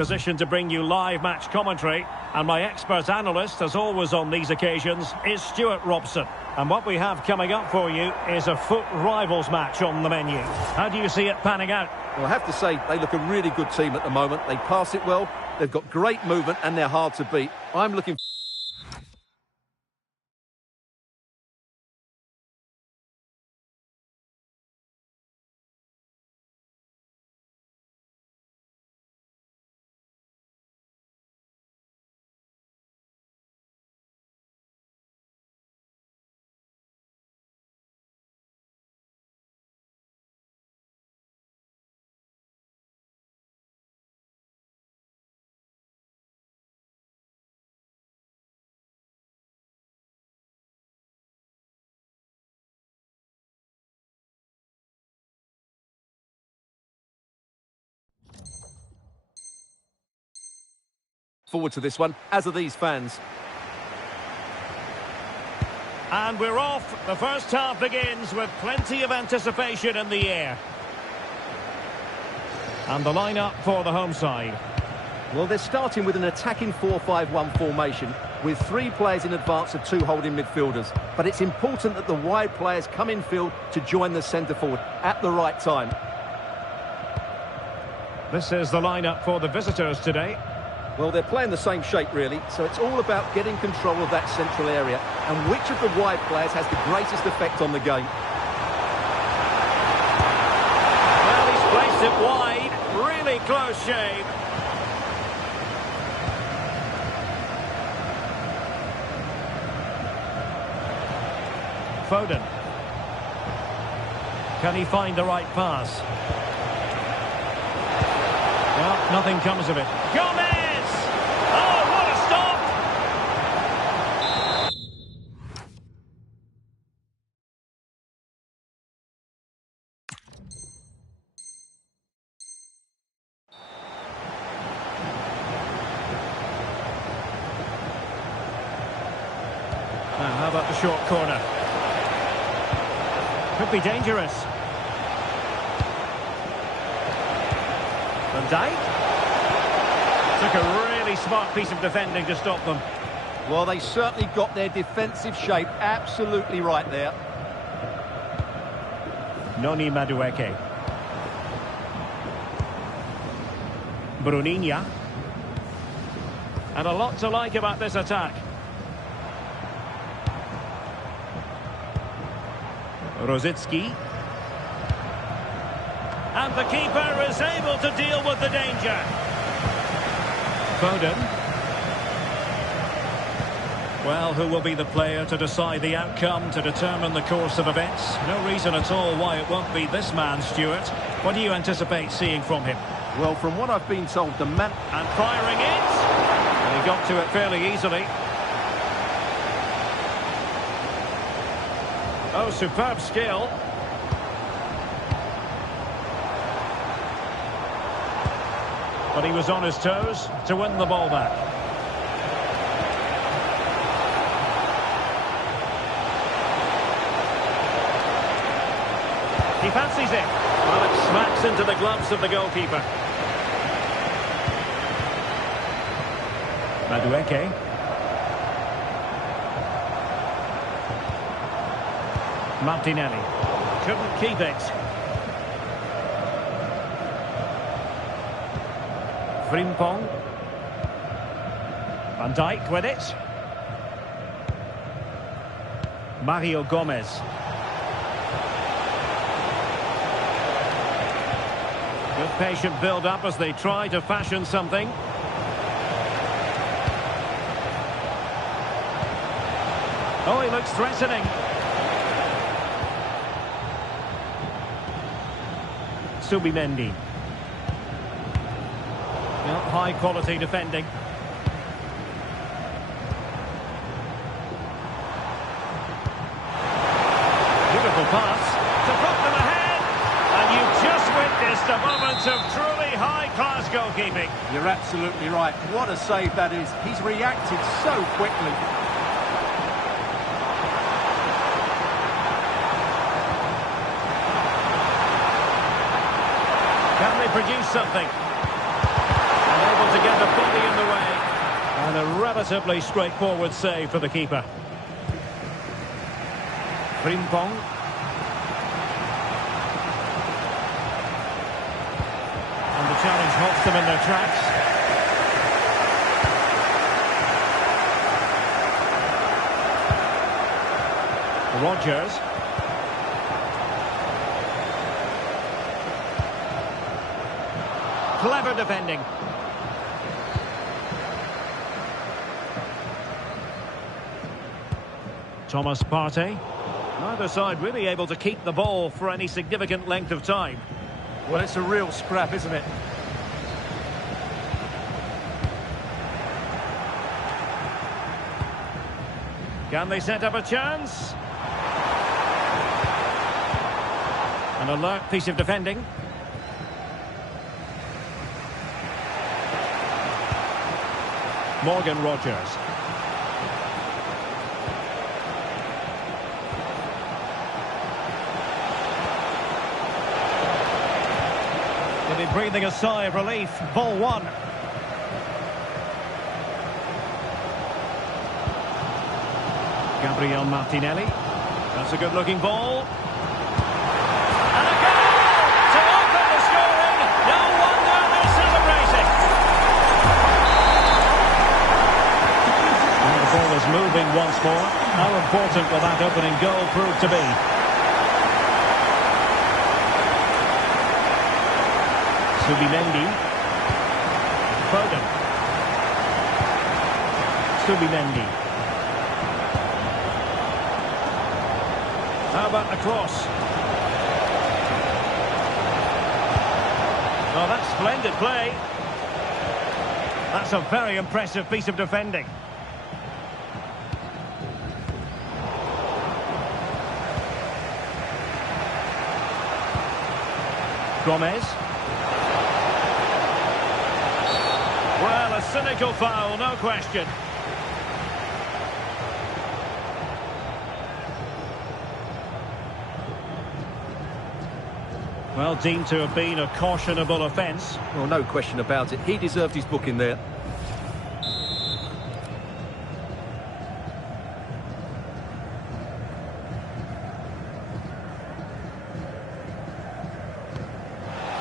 Position to bring you live match commentary, and my expert analyst, as always on these occasions, is Stuart Robson. And what we have coming up for you is a foot rivals match on the menu. How do you see it panning out? Well, I have to say, they look a really good team at the moment. They pass it well, they've got great movement, and they're hard to beat. I'm looking forward to this one, as are these fans. And we're off. The first half begins with plenty of anticipation in the air. And the lineup for the home side. Well, they're starting with an attacking 4-5-1 formation with 3 players in advance of 2 holding midfielders. But it's important that the wide players come in field to join the centre forward at the right time. This is the lineup for the visitors today. Well, they're playing the same shape, really, so it's all about getting control of that central area and which of the wide players has the greatest effect on the game. Well, he's placed it wide. Really close shave. Foden. Can he find the right pass? Well, nothing comes of it. Gomez! Oh, what a stop! Now, how about the short corner? Could be dangerous. Van Dijk. Took a really smart piece of defending to stop them. Well, they certainly got their defensive shape absolutely right there. Noni Madueke. Bruninha. And a lot to like about this attack. Rosicki. And the keeper is able to deal with the danger. Foden. Well, who will be the player to decide the outcome, to determine the course of events? No reason at all why it won't be this man, Stuart. What do you anticipate seeing from him? Well, from what I've been told, the man... And firing it. And he got to it fairly easily. Oh, superb skill. But he was on his toes to win the ball back. He fancies it. Well, it smacks into the gloves of the goalkeeper. Madueke. Martinelli. Couldn't keep it. Frimpong. Van Dijk with it. Mario Gomez. Good patient build-up as they try to fashion something. Oh, he looks threatening. Subimendi. Well, high quality defending. Beautiful pass to put them ahead, and you've just witnessed a moment of truly high-class goalkeeping. You're absolutely right. What a save that is. He's reacted so quickly. Can they produce something? And able to relatively straightforward save for the keeper. Frimpong. And the challenge halts them in their tracks. Rodgers. Clever defending. Thomas Partey. Neither side really able to keep the ball for any significant length of time. Well, it's a real scrap, isn't it? Can they set up a chance? An alert piece of defending. Morgan Rogers. They'll be breathing a sigh of relief. Ball one. Gabriel Martinelli. That's a good-looking ball. And a goal to open the scoring. No wonder they're celebrating. And the ball is moving once more. How important will that opening goal prove to be? Subimendi. Foden. Subimendi. How about the cross? Oh, that's splendid play. That's a very impressive piece of defending. Gomez. Well, a cynical foul, no question. Well, deemed to have been a cautionable offence. Well, no question about it. He deserved his booking there.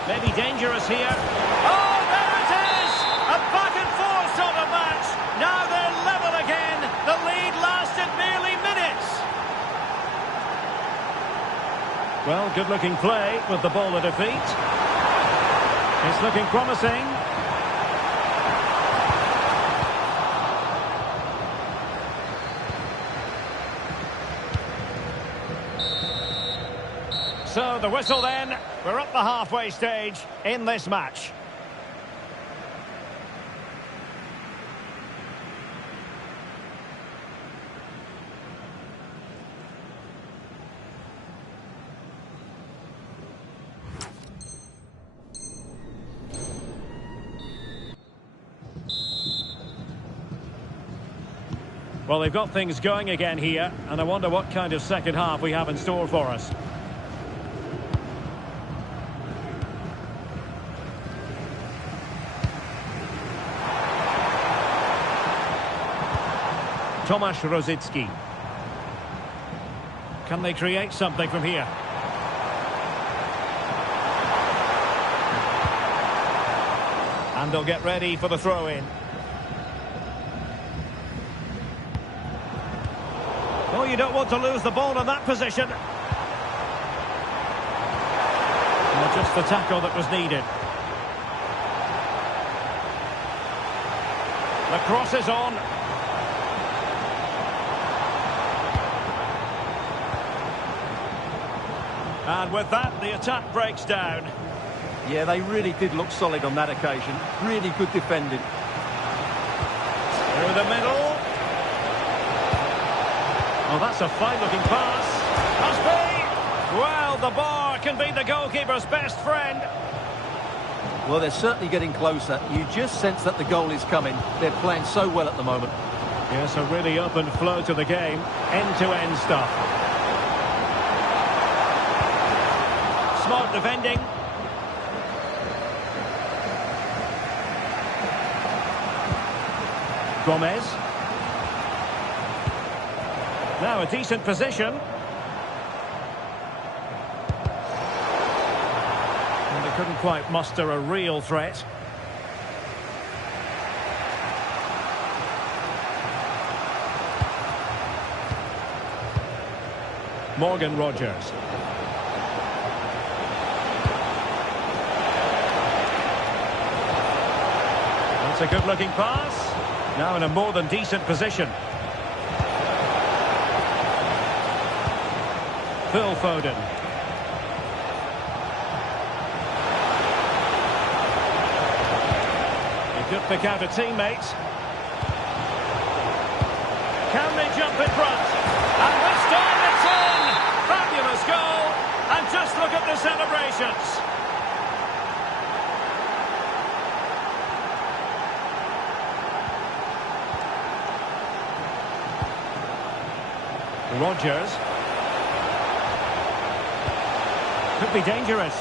Maybe dangerous here. Oh, there it is! A back and forth sort of match. Now they're level again. The lead lasted merely minutes. Well, good-looking play with the ball at her feet. It's looking promising. So the whistle then. We're up the halfway stage in this match. Well, they've got things going again here, and I wonder what kind of second half we have in store for us. Tomasz Rosicki. Can they create something from here? And they'll get ready for the throw-in. Oh, you don't want to lose the ball in that position. Well, just the tackle that was needed. The cross is on. And with that, the attack breaks down. Yeah, they really did look solid on that occasion. Really good defending. Through the middle. Oh, that's a fine-looking pass. Must be. Well, the bar can be the goalkeeper's best friend. Well, they're certainly getting closer. You just sense that the goal is coming. They're playing so well at the moment. Yes, a really open flow to the game. End-to-end stuff. Smart defending. Gomez. Now a decent position. And they couldn't quite muster a real threat. Morgan Rogers. That's a good-looking pass. Now in a more than decent position. Phil Foden. He could pick out a teammate. Can they jump in front? And this time it's in! Fabulous goal! And just look at the celebrations. Rogers. Could be dangerous.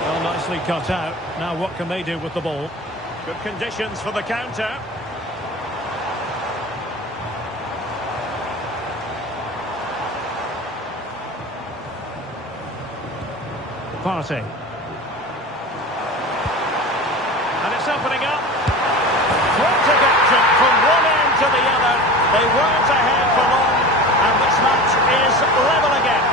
Well, nicely cut out. Now what can they do with the ball? Good conditions for the counter. Partey. And it's opening up. Frantic action from one end to the other. They weren't ahead for long, and this match is level again.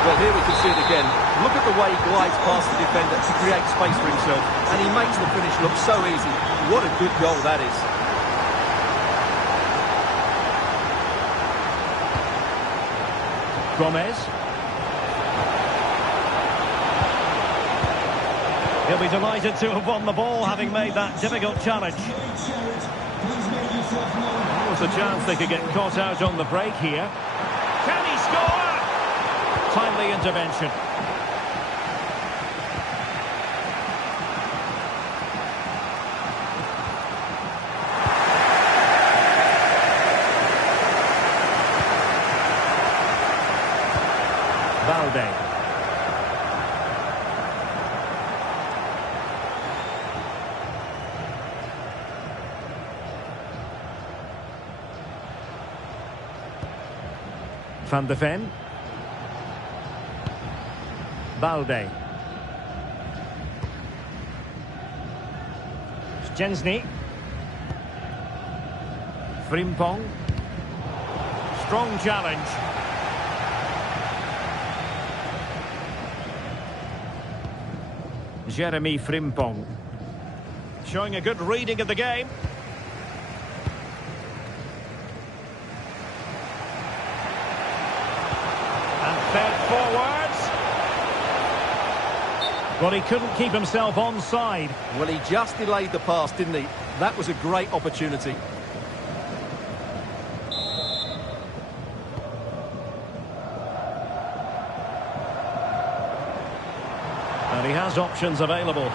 Well, here we can see it again. Look at the way he glides past the defender to create space for himself, and he makes the finish look so easy. What a good goal that is. Gomez. He'll be delighted to have won the ball, having made that difficult challenge. There was a chance they could get caught out on the break here. Can he score? Timely intervention. Balde. Van de Ven. Balde. Szczęsny. Frimpong. Strong challenge. Jeremy Frimpong. Showing a good reading of the game. Fed forwards. Well, he couldn't keep himself onside. Well, he just delayed the pass, didn't he? That was a great opportunity. And he has options available.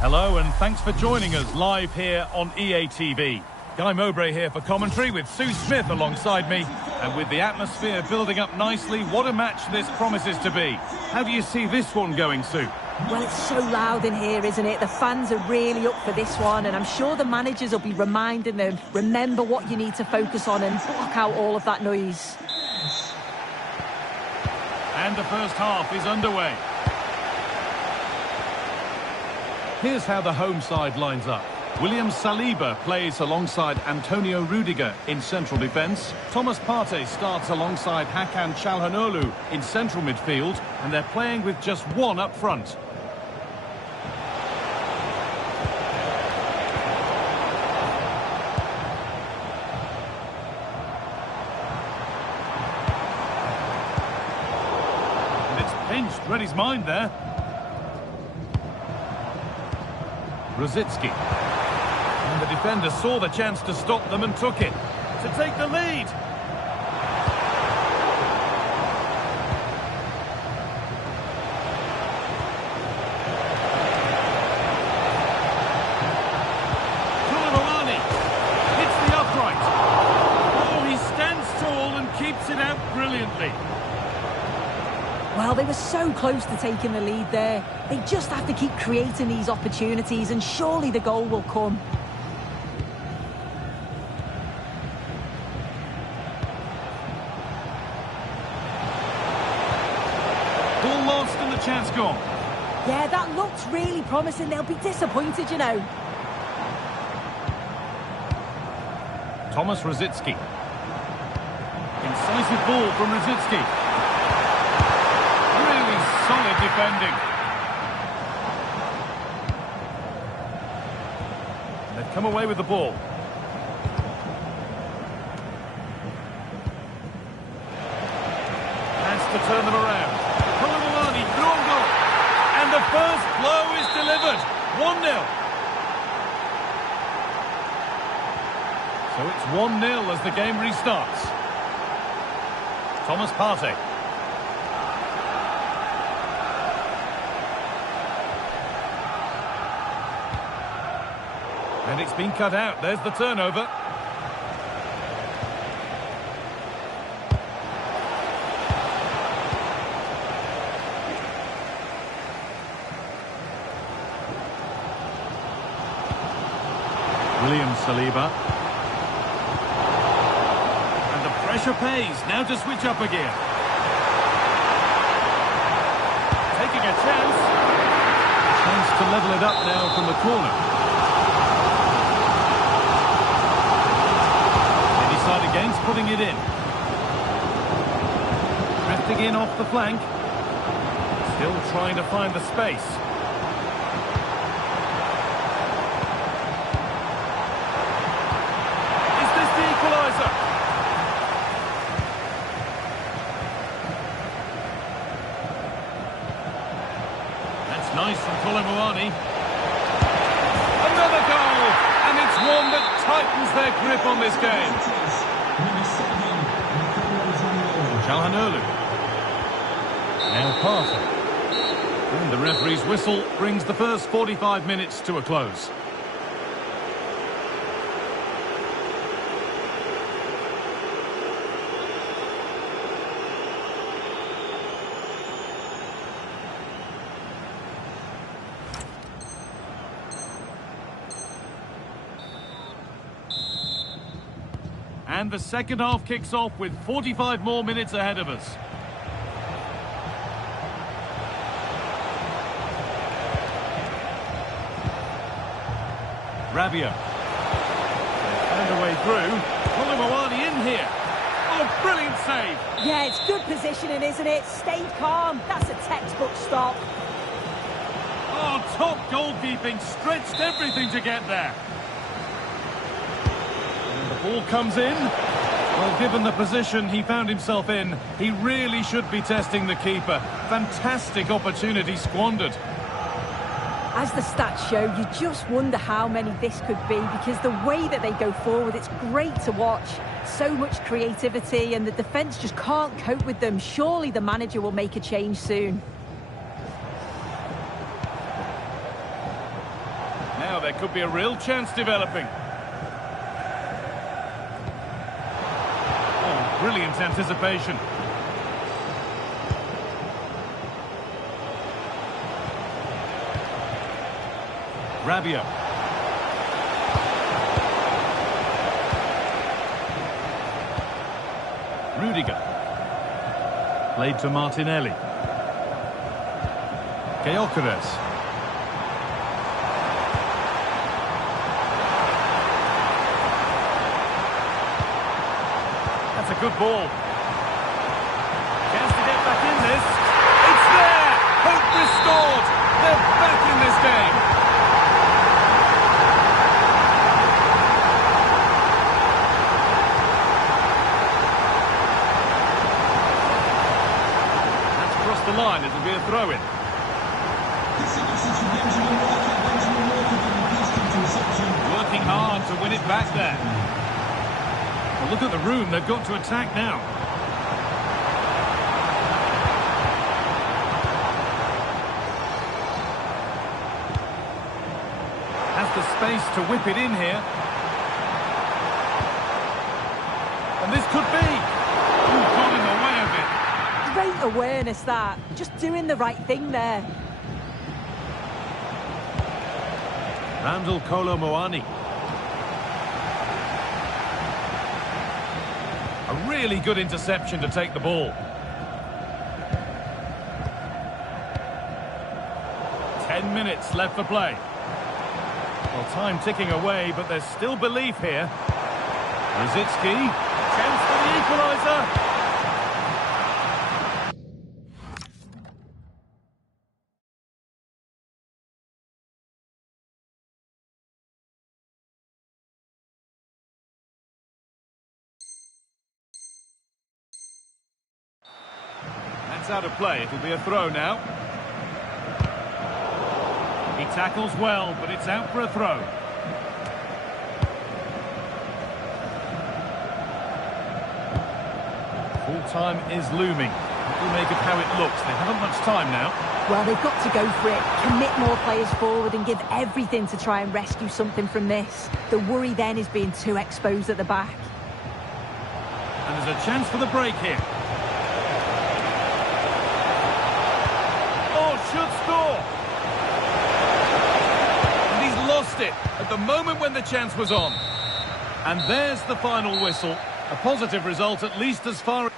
Hello and thanks for joining us live here on EA TV. Guy Mowbray here for commentary with Sue Smith alongside me. And with the atmosphere building up nicely, what a match this promises to be. How do you see this one going, Sue? Well, it's so loud in here, isn't it? The fans are really up for this one, and I'm sure the managers will be reminding them, remember what you need to focus on and block out all of that noise. And the first half is underway. Here's how the home side lines up. William Saliba plays alongside Antonio Rudiger in central defence. Thomas Partey starts alongside Hakan Çalhanoğlu in central midfield, and they're playing with just one up front. And it's pinched, read his mind there. Rosicky. And the defender saw the chance to stop them and took it. To take the lead. Koulibaly hits the upright. Oh, he stands tall and keeps it out brilliantly. Well, they were so close to taking the lead there. They just have to keep creating these opportunities and surely the goal will come. Ball lost and the chance gone. Yeah, that looks really promising. They'll be disappointed, you know. Thomas Rosicky. Incisive ball from Rosicky. Really solid defending. They've come away with the ball. Has to turn them around. Koulibaly, Drongo. And the first blow is delivered. 1-0. So it's 1-0 as the game restarts. Thomas Partey. And it's been cut out. There's the turnover. William Saliba. And the pressure pays. Now to switch up again. Taking a chance. Chance to level it up now from the corner. Against putting it in. Drifting in off the flank. Still trying to find the space. Is this the equaliser? That's nice from Koulibaly. Another goal! And it's one that tightens their grip on this game. Çalhanoğlu. Now Partey. And the referee's whistle brings the first 45 minutes to a close. And the second half kicks off with 45 more minutes ahead of us. Rabiot. Found a way through. Koulibaly in here. Oh, brilliant save. Yeah, it's good positioning, isn't it? Stayed calm. That's a textbook stop. Oh, top goalkeeping. Stretched everything to get there. Ball comes in. Well, given the position he found himself in, he really should be testing the keeper. Fantastic opportunity squandered. As the stats show, you just wonder how many this could be because the way that they go forward, it's great to watch. So much creativity and the defence just can't cope with them. Surely the manager will make a change soon. could be a real chance developing. Oh, brilliant anticipation. Rabiot. Rudiger. Played to Martinelli. Gyökeres. That's a good ball. Chance to get back in this. It's there! Hope restored! They're back in this game! The line, it'll be a throw-in. Working hard to win it back there. Well, look at the room, they've got to attack now. Has the space to whip it in here. And this could be. Ooh, got in the way of it. Great awareness, that. Just doing the right thing there. Randall Kolo Muani. A really good interception to take the ball. 10 minutes left for play. Well, time ticking away, but there's still belief here. Rosicky. Chance for the equaliser. Out of play, it'll be a throw now. He tackles well, but it's out for a throw. Full time is looming. What do you make of how it looks? They haven't much time now. Well, they've got to go for it, commit more players forward and give everything to try and rescue something from this. The worry then is being too exposed at the back. And there's a chance for the break here. Should score. And he's lost it at the moment when the chance was on. And there's the final whistle. A positive result, at least as far as...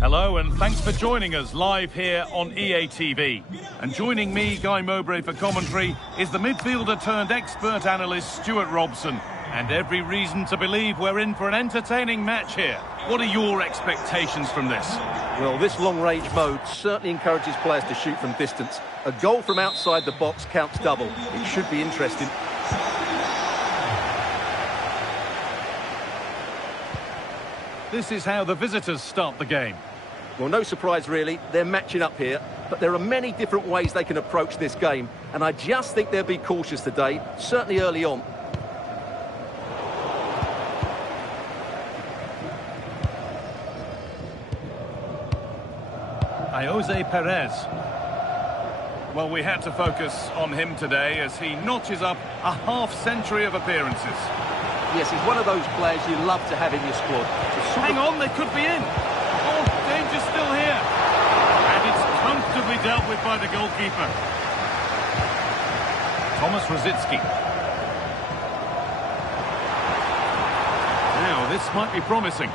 Hello and thanks for joining us live here on EA TV. And joining me, Guy Mowbray, for commentary is the midfielder turned expert analyst Stuart Robson. And every reason to believe we're in for an entertaining match here. What are your expectations from this? Well, this long-range mode certainly encourages players to shoot from distance. A goal from outside the box counts double. It should be interesting. This is how the visitors start the game. Well, no surprise really, they're matching up here, but there are many different ways they can approach this game, and I just think they'll be cautious today, certainly early on. Jose Perez. Well, we had to focus on him today as he notches up a half-century of appearances. Yes, he's one of those players you love to have in your squad. Hang on, they could be in. Oh, danger still here. And it's comfortably dealt with by the goalkeeper. Thomas Rosicky. Now, this might be promising.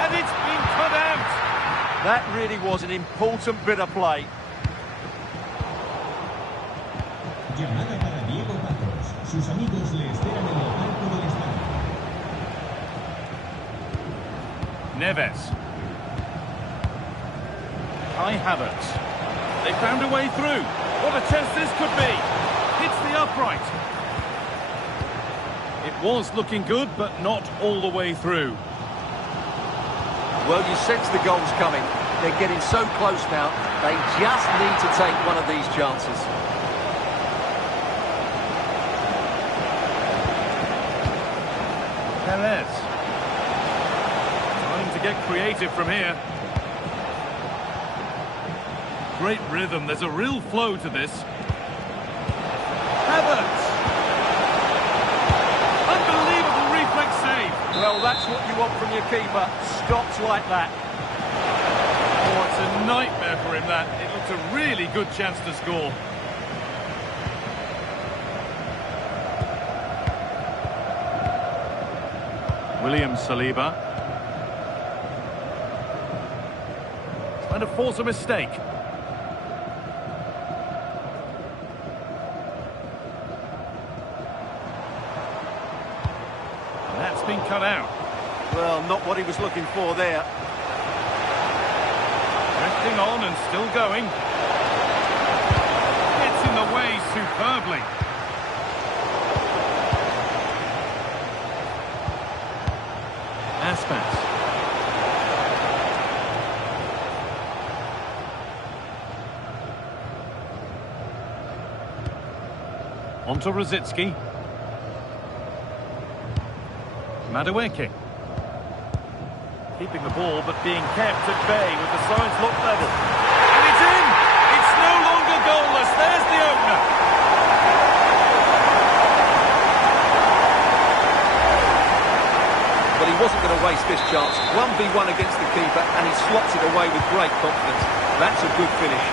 And it's been cut out. That really was an important bit of play. Llamada para Diego Patos. Sus amigos le esperan en el palco del estadio. Neves. Kai Havertz. They found a way through. What a chance this could be. Hits the upright. It was looking good, but not all the way through. Well, you sense the goals coming. They're getting so close now. They just need to take one of these chances. Perez. Trying to get creative from here. Great rhythm. There's a real flow to this. Havertz. Unbelievable reflex save. Well, that's what you want from your keeper. Stops like that. Oh, it's a nightmare for him, that. It looked a really good chance to score. William Saliba. Trying to force a mistake. That's been cut out. Well, not what he was looking for there. Drifting on and still going. Gets in the way superbly. Aspas. On to Rosicky. Madueke. Keeping the ball, but being kept at bay with the sides locked level. And it's in! It's no longer goalless. There's the opener. But he wasn't going to waste this chance. 1v1 against the keeper, and he slots it away with great confidence. That's a good finish.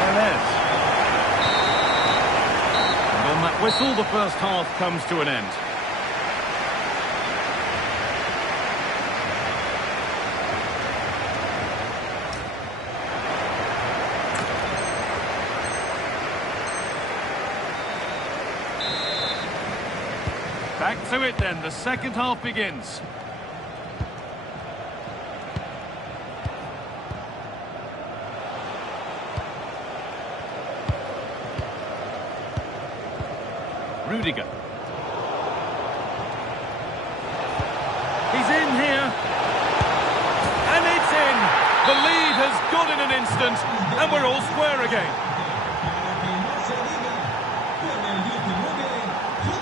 Perez. And on that whistle, the first half comes to an end. Back to it then, the second half begins. Rudiger. He's in here. And it's in. The lead has gone in an instant, and we're all square again.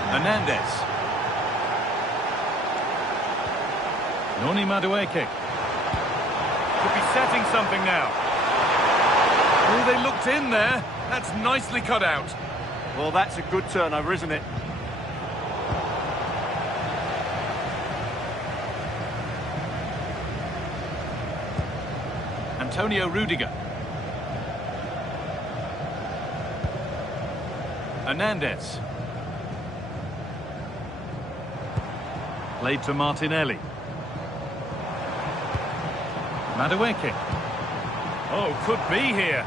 Hernandez. Noni Madueke. Could be setting something now. Oh, they looked in there. That's nicely cut out. Well, that's a good turnover, isn't it? Antonio Rudiger. Hernandez. Played to Martinelli. Madueke. Oh, could be here.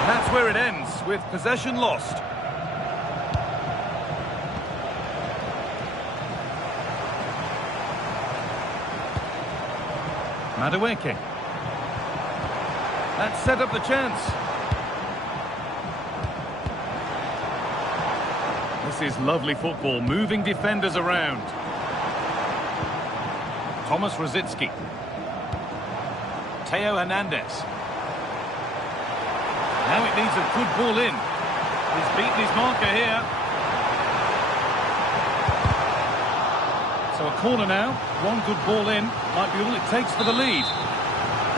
And that's where it ends, with possession lost. Madueke. That set up the chance. This is lovely football, moving defenders around. Thomas Rosicky. Theo Hernandez. Now it needs a good ball in. He's beaten his marker here. So a corner now. One good ball in. Might be all it takes for the lead.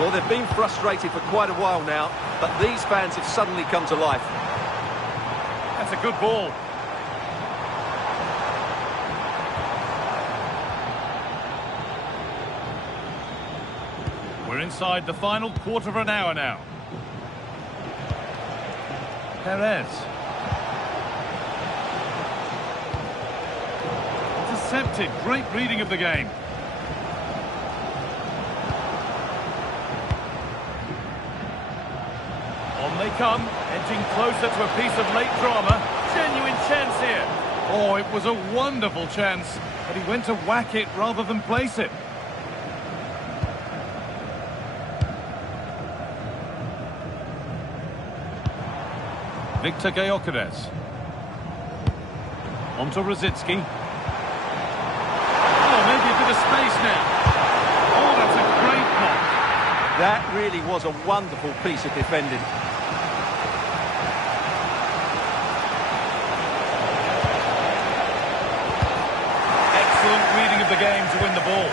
Well, they've been frustrated for quite a while now, but these fans have suddenly come to life. That's a good ball. We're inside the final quarter of an hour now. Perez. Intercepted. Great reading of the game. On they come, edging closer to a piece of late drama. Genuine chance here. Oh, it was a wonderful chance, but he went to whack it rather than place it. Victor Gyökeres. On to Rosicky. Oh, maybe a bit of space now. Oh, that's a great knock. That really was a wonderful piece of defending. Excellent reading of the game to win the ball.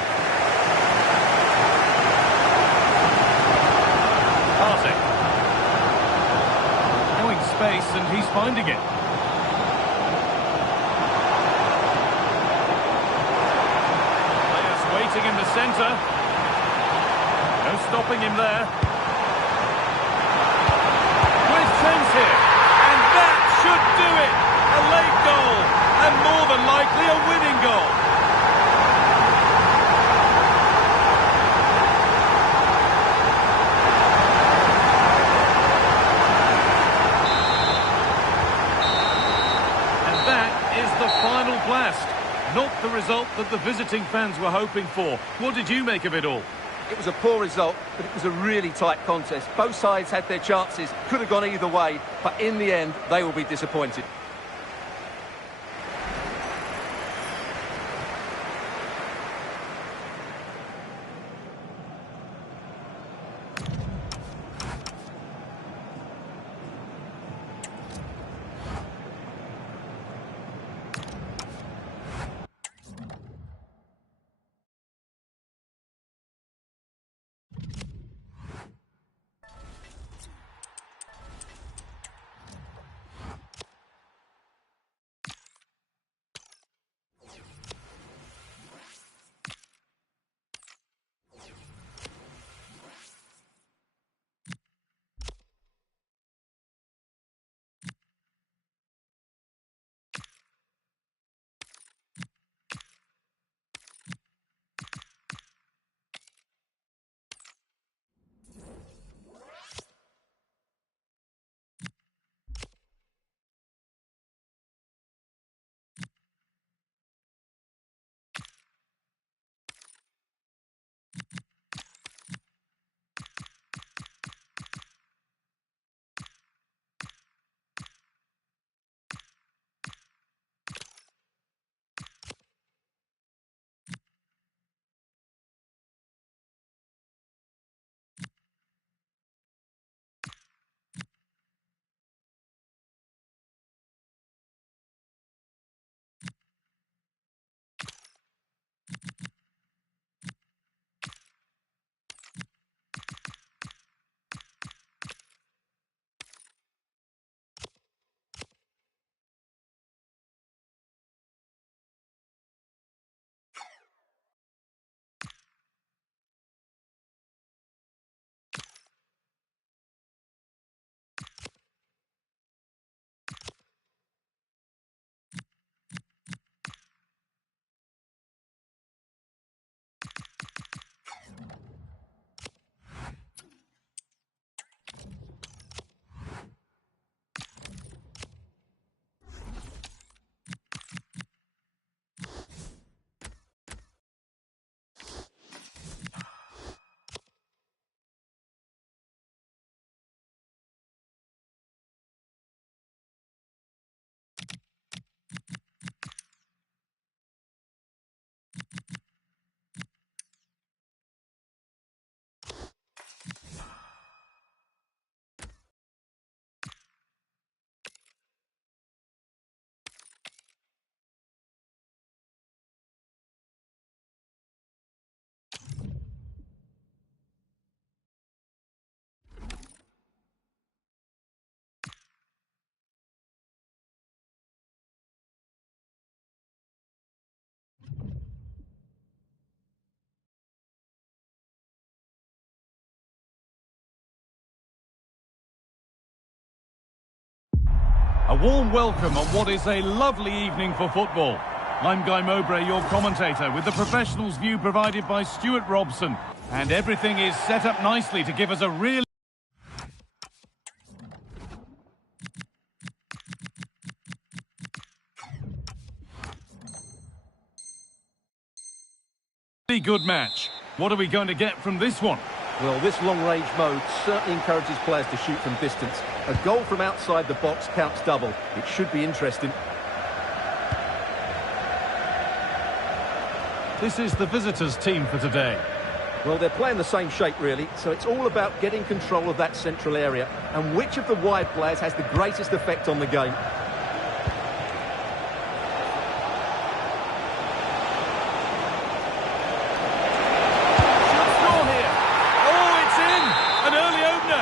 Partey. Knowing space, and he's finding it. Players waiting in the centre. No stopping him there. With chance here. And that should do it. A late goal. And more than likely a winning goal. The final blast. Not the result that the visiting fans were hoping for. What did you make of it all? It was a poor result, but it was a really tight contest. Both sides had their chances, could have gone either way, but in the end, they will be disappointed. A warm welcome on what is a lovely evening for football. I'm Guy Mowbray, your commentator, with the professionals' view provided by Stuart Robson. And everything is set up nicely to give us a really good match. What are we going to get from this one? Well, this long-range mode certainly encourages players to shoot from distance. A goal from outside the box counts double. It should be interesting. This is the visitors' team for today. Well, they're playing the same shape, really, so it's all about getting control of that central area and which of the wide players has the greatest effect on the game.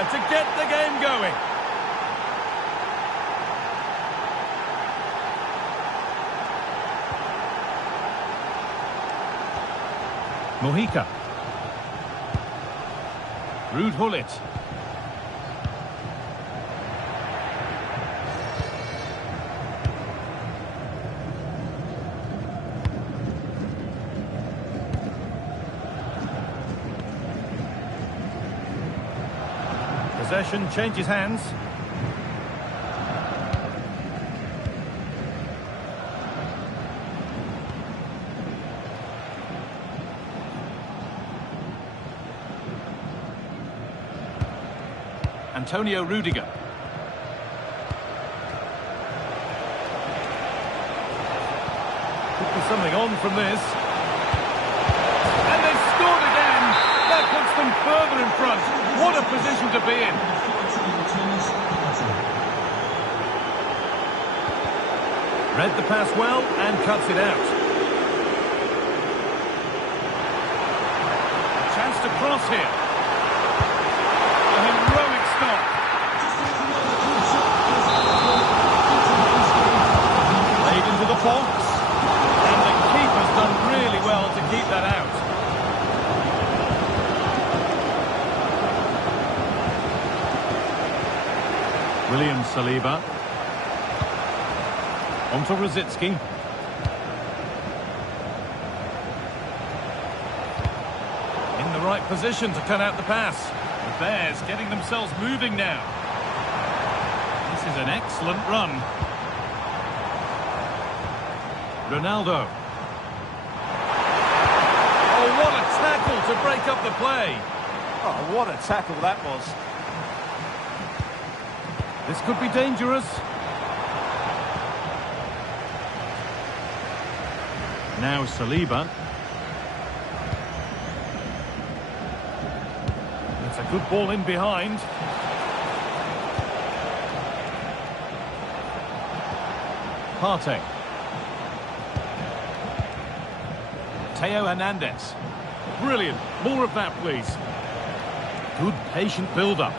To get the game going. Mojica. Ruud Gullit. Possession changes hands. Antonio Rudiger. Could be something on from this. And they've scored again. That puts them further in front. What a position to be in. Read the pass well and cuts it out. A chance to cross here. A heroic stop. Played into the box. And the keeper's done really well to keep that out. William Saliba. On to Rosicky. In the right position to cut out the pass. The Bears getting themselves moving now. This is an excellent run. Ronaldo. Oh, what a tackle to break up the play. Oh, what a tackle that was. This could be dangerous. Now Saliba. It's a good ball in behind. Partey. Theo Hernandez. Brilliant. More of that, please. Good patient build-up.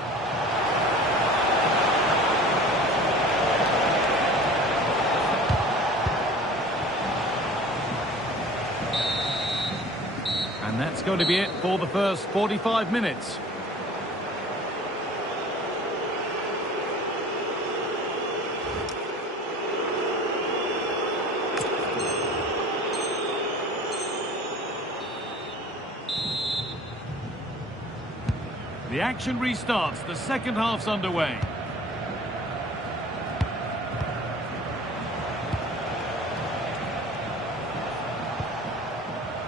And that's going to be it for the first 45 minutes. The action restarts. The second half's underway.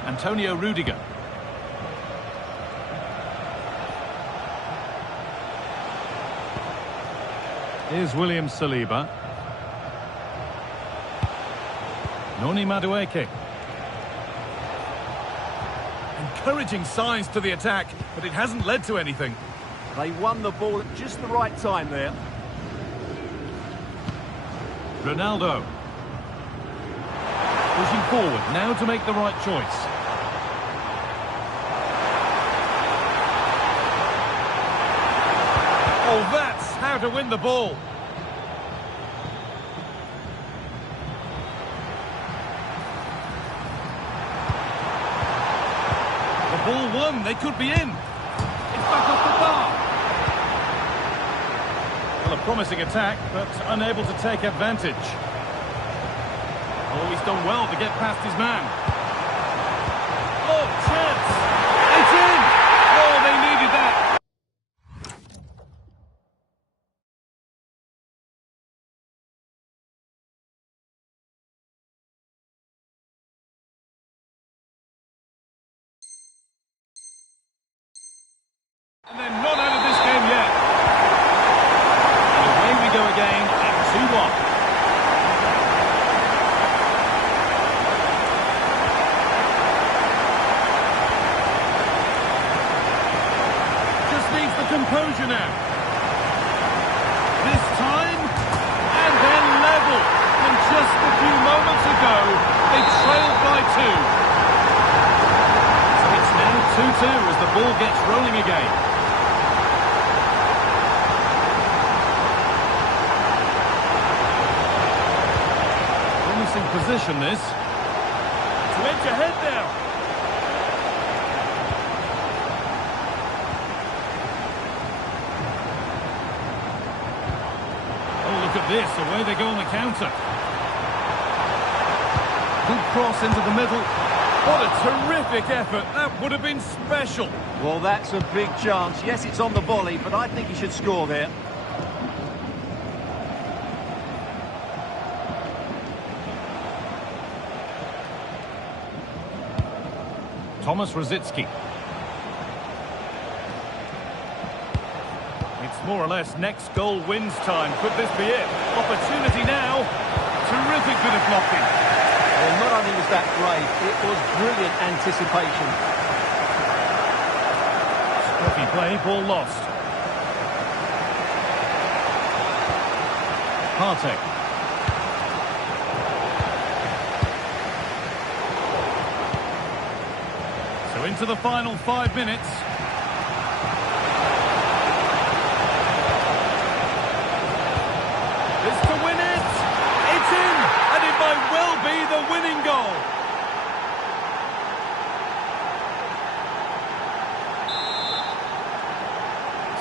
Antonio Rudiger. Here's William Saliba. Noni Madueke. Encouraging signs to the attack, but it hasn't led to anything. They won the ball at just the right time there. Ronaldo. Pushing forward, now to make the right choice. Oh, that's how to win the ball. The ball won, they could be in. It's back off the bar. Well, Well, a promising attack, but unable to take advantage. Oh, he's done well to get past his man. Oh, chance! It's in! Oh, they needed that. And they're not out of this game yet. And away we go again at 2-1. Needs the composure now. This time, and then level. And just a few moments ago, they trailed by 2. So it's now 2-2 as the ball gets rolling again. Promising position, this. To edge ahead now. Look at this, away they go on the counter. Good cross into the middle. What a terrific effort. That would have been special. Well, that's a big chance. Yes, it's on the volley, but I think he should score there. Thomas Rosicky. More or less, next goal wins time. Could this be it? Opportunity now. Terrific bit of blocking. Well, not only was that great, it was brilliant anticipation. Scruffy play, ball lost. Partey. So into the final 5 minutes. It's to win it! It's in! And it might well be the winning goal!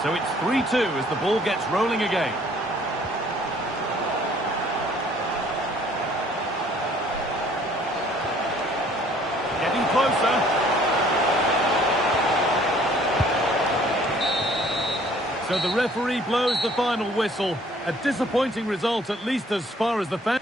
So it's 3-2 as the ball gets rolling again. Getting closer. So the referee blows the final whistle. A disappointing result, at least as far as the fans.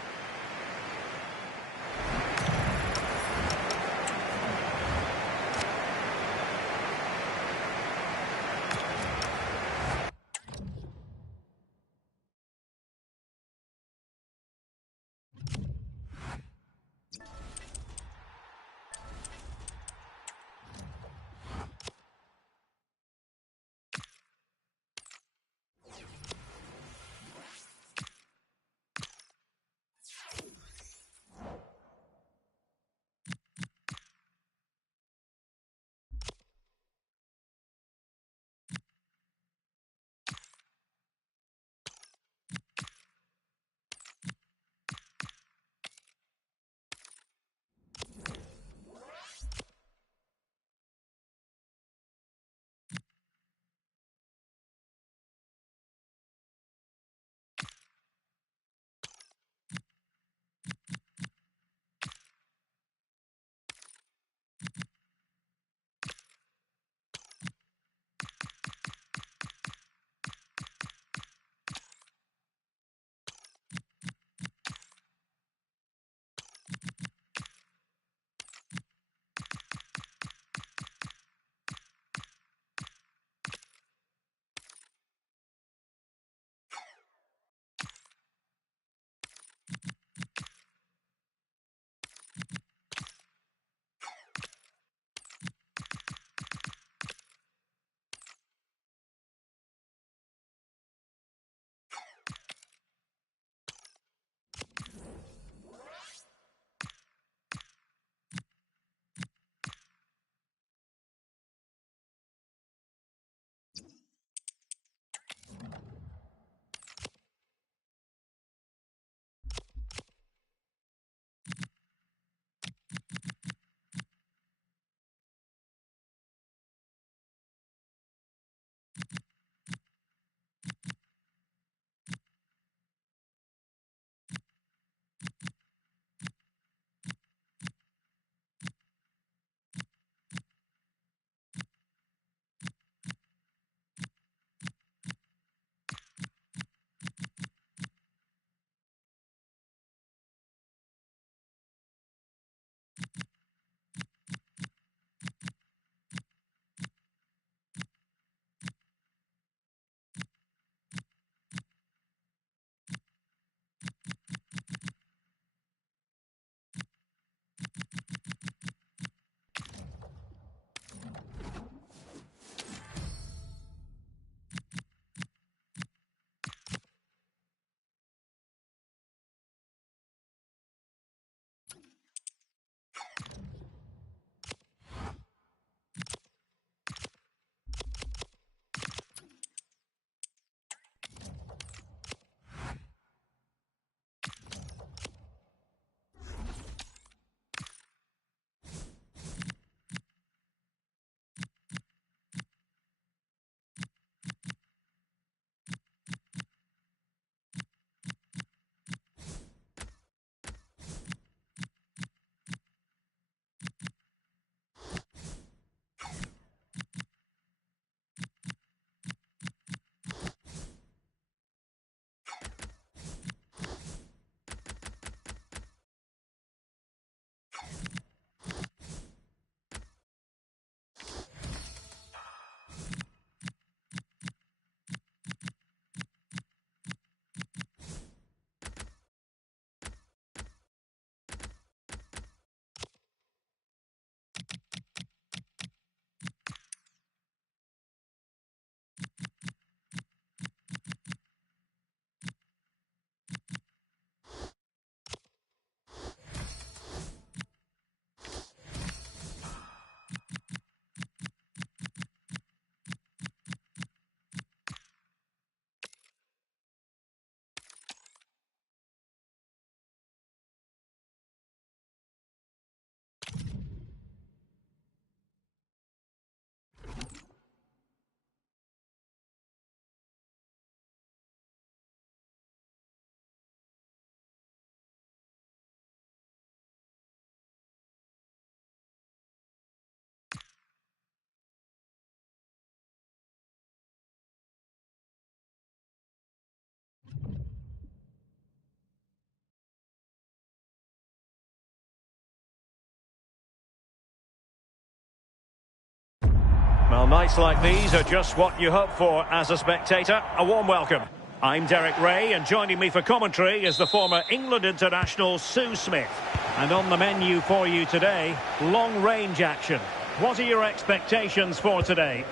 Well, nights like these are just what you hope for as a spectator. A warm welcome. I'm Derek Ray, and joining me for commentary is the former England international Sue Smith. And on the menu for you today, long-range action. What are your expectations for today?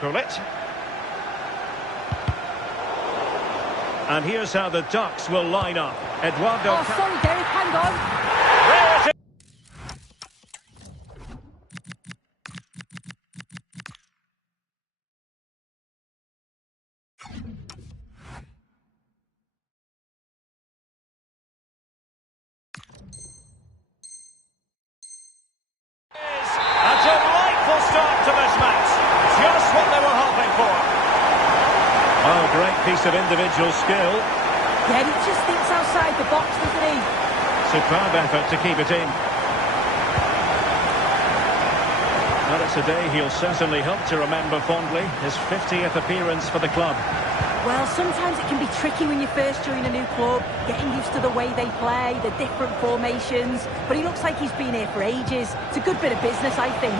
Gullit. And here's how the Ducks will line up. Eduardo... Oh, sorry, Derek, hang on. There it is! A delightful start to this match. Just what they were hoping for. Oh, great piece of individual skill. Yeah, he just thinks outside the box, doesn't he? Superb effort to keep it in. Well, it's a day he'll certainly hope to remember fondly. His 50th appearance for the club. Well, sometimes it can be tricky when you first join a new club, getting used to the way they play, the different formations. But he looks like he's been here for ages. It's a good bit of business, I think.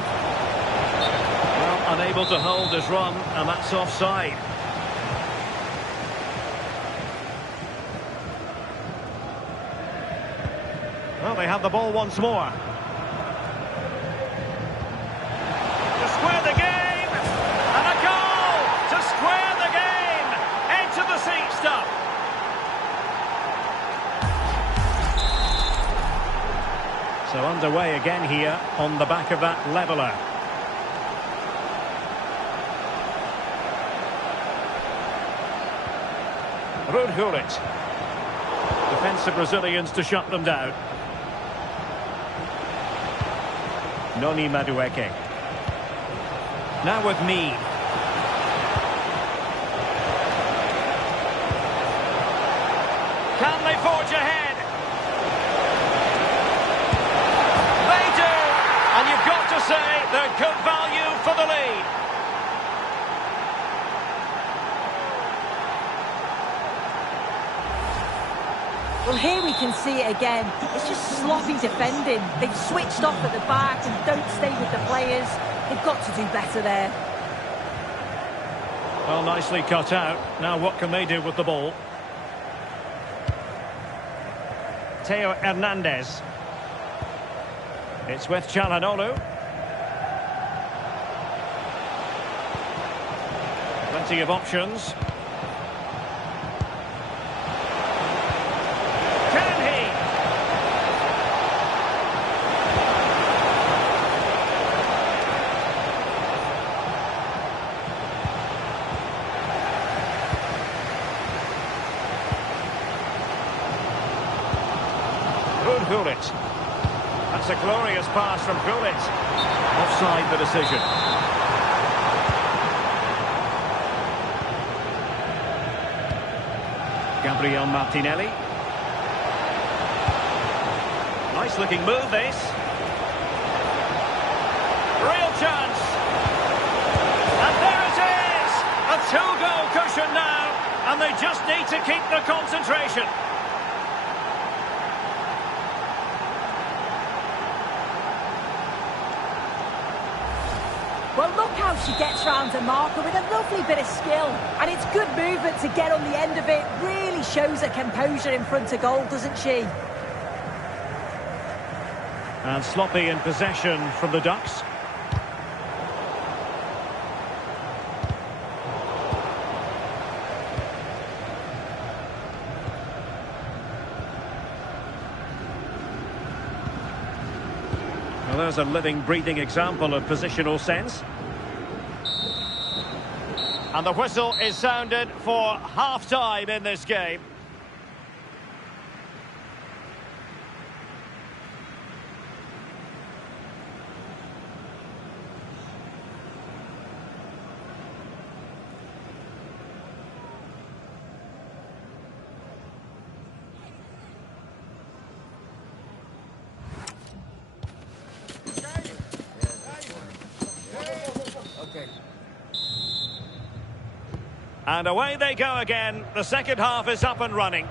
Well, unable to hold his run, and that's offside. Well, they have the ball once more. To square the game! And a goal! To square the game! Edge of the seat stuff! So underway again here on the back of that leveller. Ruud Gullit. Defensive Brazilians to shut them down. Noni Madueke. Now with Mead. Can they forge ahead? They do! And you've got to say they're good value for the lead. Well, here we can see it again. It's just sloppy defending. They've switched off at the back and don't stay with the players. They've got to do better there. Well, nicely cut out. Now what can they do with the ball? Theo Hernandez. It's with Calhanoglu. Plenty of options. Gullit. That's a glorious pass from Gullit. Offside the decision. Gabriel Martinelli. Nice looking move this. Real chance. And there it is! A two-goal cushion now. And they just need to keep the concentration. Well, look how she gets round a marker with a lovely bit of skill. And it's good movement to get on the end of it. Really shows her composure in front of goal, doesn't she? And sloppy in possession from the Ducks. Well, there's a living, breathing example of positional sense. And the whistle is sounded for half-time in this game. And away they go again. The second half is up and running.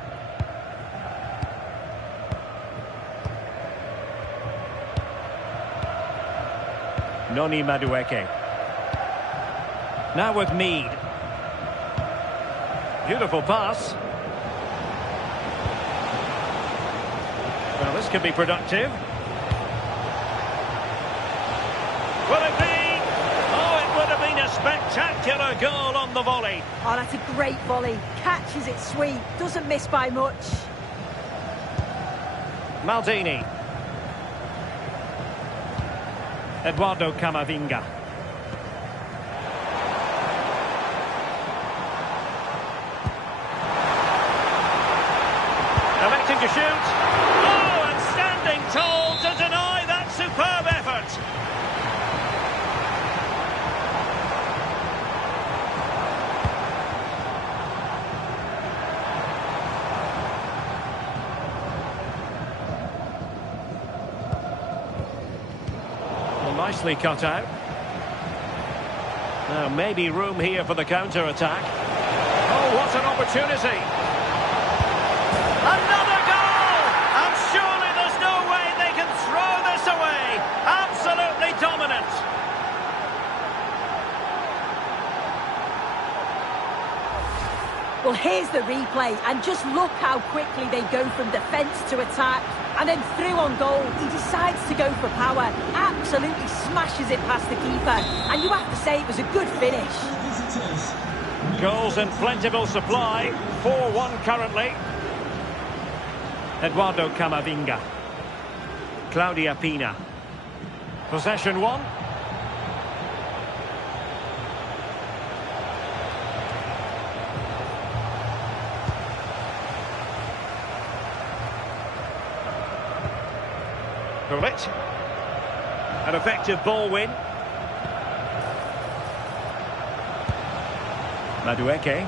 Noni Madueke. Now with Mead. Beautiful pass. Well, this could be productive. Will it be? Oh, it would have been a spectacular goal on the volley. Oh, that's a great volley. Catches it sweet. Doesn't miss by much. Maldini. Eduardo Camavinga. Electing to shoot. Oh, and standing tall to deny that superb effort. Well, nicely cut out. Now, maybe room here for the counter-attack. Oh, what an opportunity. Another goal! And surely there's no way they can throw this away. Absolutely dominant. Well, here's the replay, and just look how quickly they go from defence to attack. And then through on goal, he decides to go for power. Absolutely smashes it past the keeper. And you have to say it was a good finish. Goals in plentiful supply. 4-1 currently. Eduardo Camavinga. Claudia Pina. Possession 1. Gullit. An effective ball win. Madueke.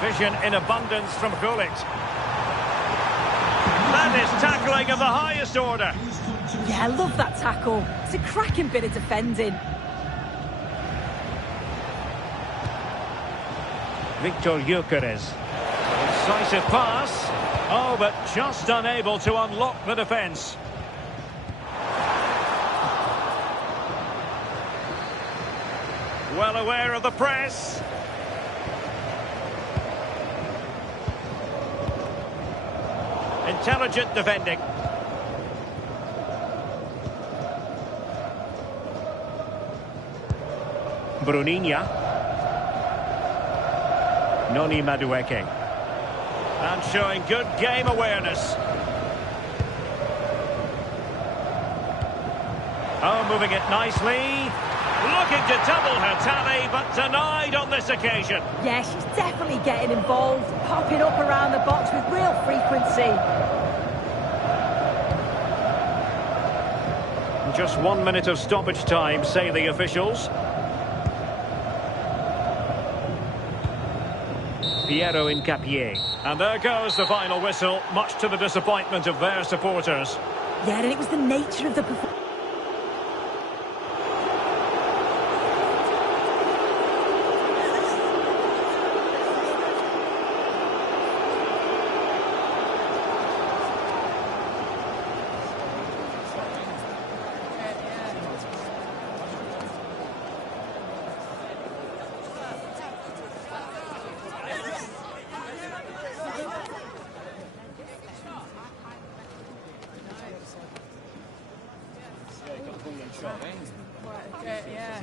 Vision in abundance from Gullit. That is tackling of the highest order. Yeah, I love that tackle. It's a cracking bit of defending. Victor Gyökeres. Decisive pass. Oh, but just unable to unlock the defence. Well aware of the press. Intelligent defending. Bruninha. Noni Madueke. And showing good game awareness. Oh, moving it nicely. Looking to double her tally, but denied on this occasion. Yeah, she's definitely getting involved, popping up around the box with real frequency. Just 1 minute of stoppage time, say the officials. Piero Hincapié. And there goes the final whistle, much to the disappointment of their supporters. Yeah, and it was the nature of the performance. Yeah.